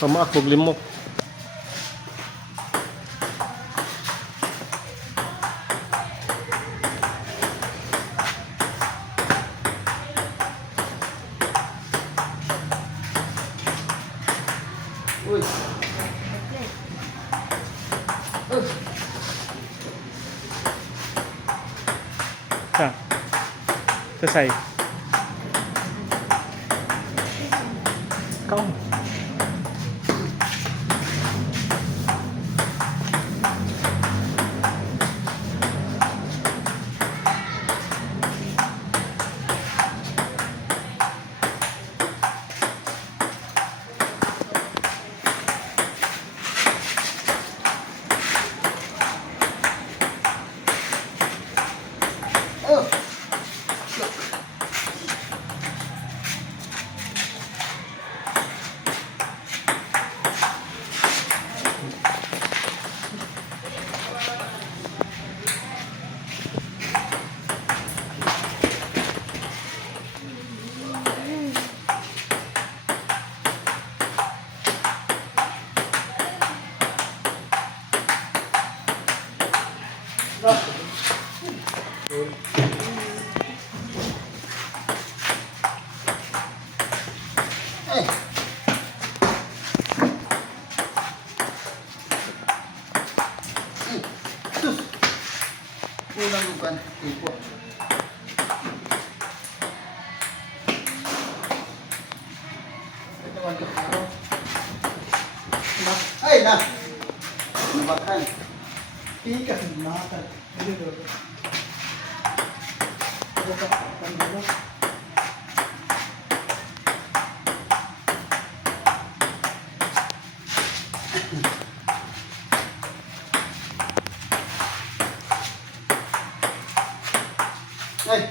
Pamaak og limok. Uy. Ha. Selesai. Kau. Oh. Eh. Sus. Kulang bukan ipo. Ito ang araw. Ay na. Makan. Tikas makan. Ini dulu. Buka pandang. Ay.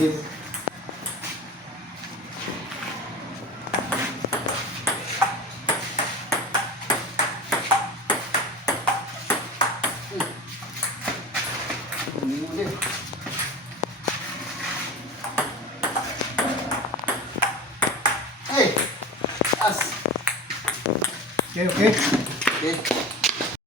Yes. Hey, as. Okay, okay. Okay.